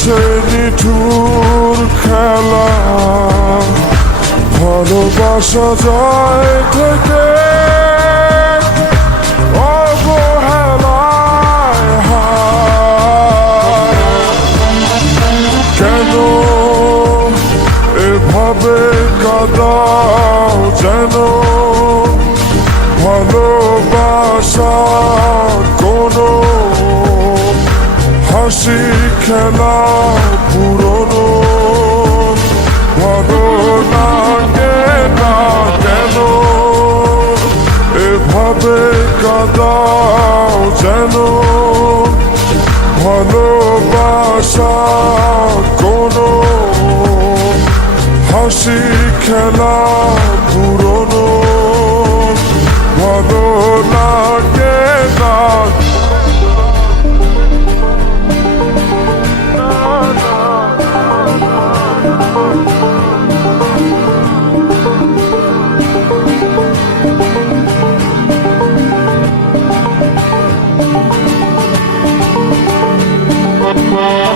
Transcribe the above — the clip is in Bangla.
সে তুর খেলা। ভালোবাসা যায় থেকে অবহেলায় কেন এভাবে যেন? ভালোবাসা খেলা পুরনো। ভালো লাগে না কেন? এভাবে কাদাও যেন। ভালোবাসা কোনো হাসি খেলা পুরনো। Oh,